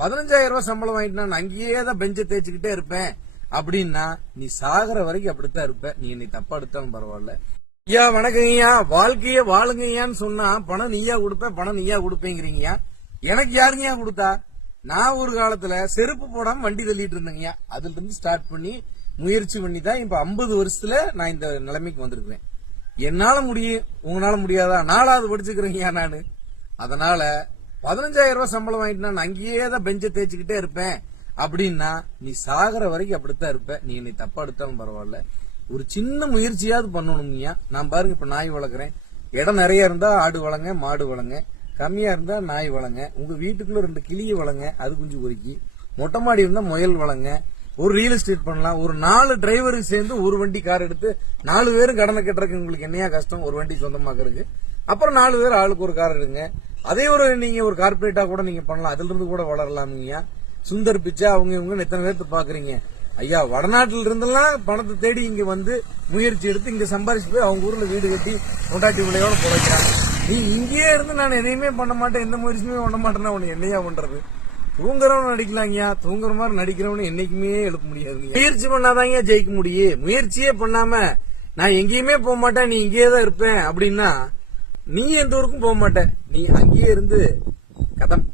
15,000 ரூபாய் சம்பளம் வாங்கிட்டு நான் அங்கேயே தான் பெஞ்சை தேய்ச்சிக்கிட்டே இருப்பேன் அப்படின்னா நீ சாகர வரைக்கும் அப்படித்தான் இருப்ப. நீ என்னை தப்பா எடுத்தாலும் பரவாயில்ல. ஐயா வணக்கம் ஐயா, வாழ்க்கைய வாழுங்கய்யான்னு சொன்னா பணம் நீயா கொடுப்ப, பணம் நீயா கொடுப்பேங்கிறீங்க. எனக்கு யாருங்கயா கொடுத்தா? நான் ஒரு காலத்துல செருப்பு போடாம வண்டி தள்ளிட்டு இருந்தேங்கய்யா. அதுல இருந்து ஸ்டார்ட் பண்ணி முயற்சி பண்ணி தான் இப்ப 50 வருஷத்துல நான் இந்த நிலைமைக்கு வந்திருக்கேன். என்னால முடியும், உங்களால முடியாதா? 4வது படிச்சுக்கிறேங்கய்யா நானு. அதனால 15,000 ரூபாய் சம்பளம் வாங்கிட்டு நான் அங்கேயே தான் பெஞ்சை தேய்ச்சிக்கிட்டே இருப்பேன் அப்படின்னா நீ சாகர வரைக்கும் அப்படித்தான் இருப்ப. நீ என்னை தப்பா எடுத்தாலும் பரவாயில்ல. ஒரு சின்ன முயற்சியாவது பண்ணணும்யா. நான் பாருங்க இப்ப நாய் வளர்க்குறேன். இடம் நிறைய இருந்தா ஆடு வளங்க, மாடு வளங்க. கம்மியா இருந்தா நாய் வளங்க. உங்க வீட்டுக்குள்ள 2 கிளியை வளங்க, அது குஞ்சு பொறுக்கி. மொட்டை மாடி இருந்தா முயல் வளங்க. ஒரு ரியல் எஸ்டேட் பண்ணலாம். ஒரு 4 டிரைவருக்கு சேர்ந்து ஒரு வண்டி கார் எடுத்து 4 பேரும் கடனை கட்டுறதுக்கு உங்களுக்கு என்னையா கஷ்டம்? ஒரு வண்டி சொந்தமாக்குறதுக்கு. அப்புறம் 4 பேர் ஆளுக்கு ஒரு கார் எடுங்க. அதே நீங்க ஒரு கார்பரேட்டா கூட நீங்க பண்ணலாம். அதுல இருந்து கூட வளரலாம்யா. சுந்தர் பிச்சை அவங்க இவங்க எத்தனை பேர்த்து பாக்குறீங்க ஐயா? வடநாட்டில இருந்தெல்லாம் பணத்தை தேடி இங்க வந்து முயற்சி எடுத்து இங்க சம்பாதிச்சு போய் அவங்க ஊர்ல வீடு கட்டி கொண்டாட்டி விளையோட பொழைக்கிறாங்க. நீ இங்கேயே இருந்து நான் எதையுமே பண்ண மாட்டேன், எந்த முயற்சியுமே பண்ண மாட்டேன்னா உனக்கு என்னையா பண்றது? தூங்குறவன் நடிக்கலாங்கயா, தூங்குற மாதிரி நடிக்கிறவனு என்னைக்குமே எழுப்ப முடியாது. முயற்சி பண்ணாதாங்க ஜெயிக்க முடியும். முயற்சியே பண்ணாம நான் எங்கேயுமே போக மாட்டேன், நீ இங்கேயே தான் இருப்பேன் அப்படின்னா நீ எந்த ஊருக்கும் போக மாட்டேன். நீ அங்கேயே இருந்து கதம்.